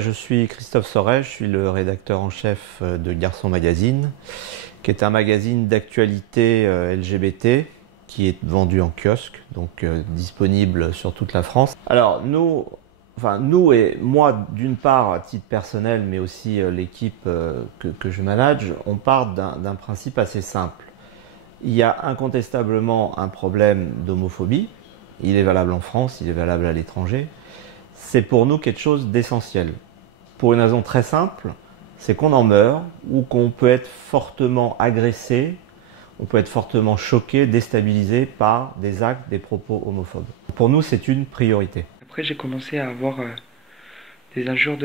Je suis Christophe Soret, je suis le rédacteur en chef de Garçon Magazine, qui est un magazine d'actualité LGBT qui est vendu en kiosque, donc disponible sur toute la France. Alors nous et moi d'une part à titre personnel, mais aussi l'équipe que je manage, on part d'un principe assez simple. Il y a incontestablement un problème d'homophobie, il est valable en France, il est valable à l'étranger. C'est pour nous quelque chose d'essentiel. Pour une raison très simple, c'est qu'on en meurt ou qu'on peut être fortement agressé, on peut être fortement choqué, déstabilisé par des actes, des propos homophobes. Pour nous, c'est une priorité. Après, j'ai commencé à avoir des injures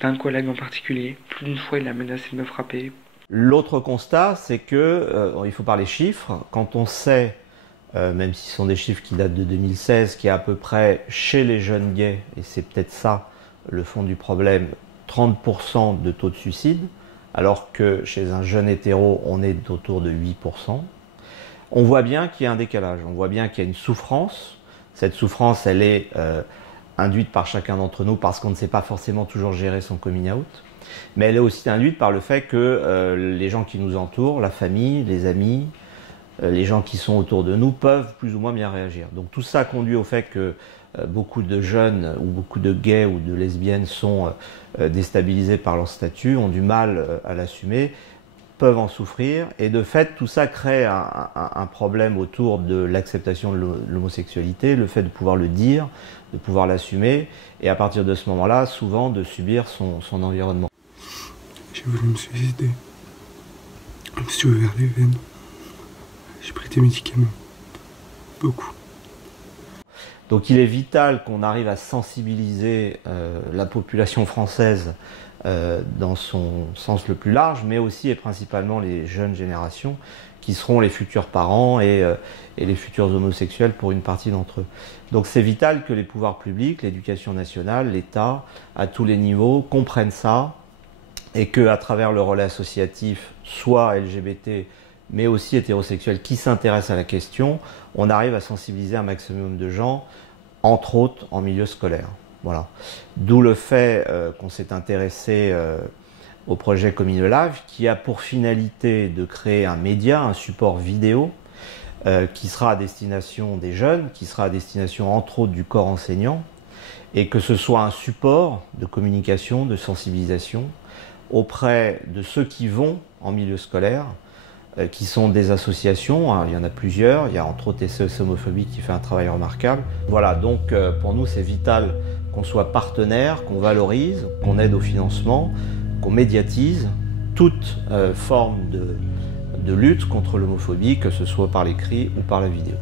d'un collègue en particulier. Plus d'une fois, il a menacé de me frapper. L'autre constat, c'est que, il faut parler chiffres, quand on sait, même si ce sont des chiffres qui datent de 2016, qu'il y a à peu près chez les jeunes gays, et c'est peut-être ça le fond du problème, 30% de taux de suicide, alors que chez un jeune hétéro, on est autour de 8%. On voit bien qu'il y a un décalage, on voit bien qu'il y a une souffrance. Cette souffrance, elle est induite par chacun d'entre nous parce qu'on ne sait pas forcément toujours gérer son coming out. Mais elle est aussi induite par le fait que les gens qui nous entourent, la famille, les amis, les gens qui sont autour de nous peuvent plus ou moins bien réagir. Donc tout ça conduit au fait que beaucoup de jeunes ou beaucoup de gays ou de lesbiennes sont déstabilisés par leur statut, ont du mal à l'assumer, peuvent en souffrir, et de fait tout ça crée un problème autour de l'acceptation de l'homosexualité, le fait de pouvoir le dire, de pouvoir l'assumer, et à partir de ce moment-là, souvent de subir son environnement. J'ai voulu me suicider. Je me suis ouvert les veines. J'ai pris des médicaments. Beaucoup. Donc il est vital qu'on arrive à sensibiliser la population française dans son sens le plus large, mais aussi et principalement les jeunes générations qui seront les futurs parents et les futurs homosexuels pour une partie d'entre eux. Donc c'est vital que les pouvoirs publics, l'éducation nationale, l'État, à tous les niveaux, comprennent ça et qu'à travers le relais associatif, soit LGBT, mais aussi hétérosexuels qui s'intéressent à la question, on arrive à sensibiliser un maximum de gens, entre autres en milieu scolaire. Voilà. D'où le fait qu'on s'est intéressé au projet Comme In Live, qui a pour finalité de créer un média, un support vidéo, qui sera à destination des jeunes, qui sera à destination entre autres du corps enseignant, et que ce soit un support de communication, de sensibilisation, auprès de ceux qui vont en milieu scolaire, qui sont des associations, hein, il y en a plusieurs, il y a entre autres SOS Homophobie qui fait un travail remarquable. Voilà, donc pour nous c'est vital qu'on soit partenaire, qu'on valorise, qu'on aide au financement, qu'on médiatise toute forme de lutte contre l'homophobie, que ce soit par l'écrit ou par la vidéo.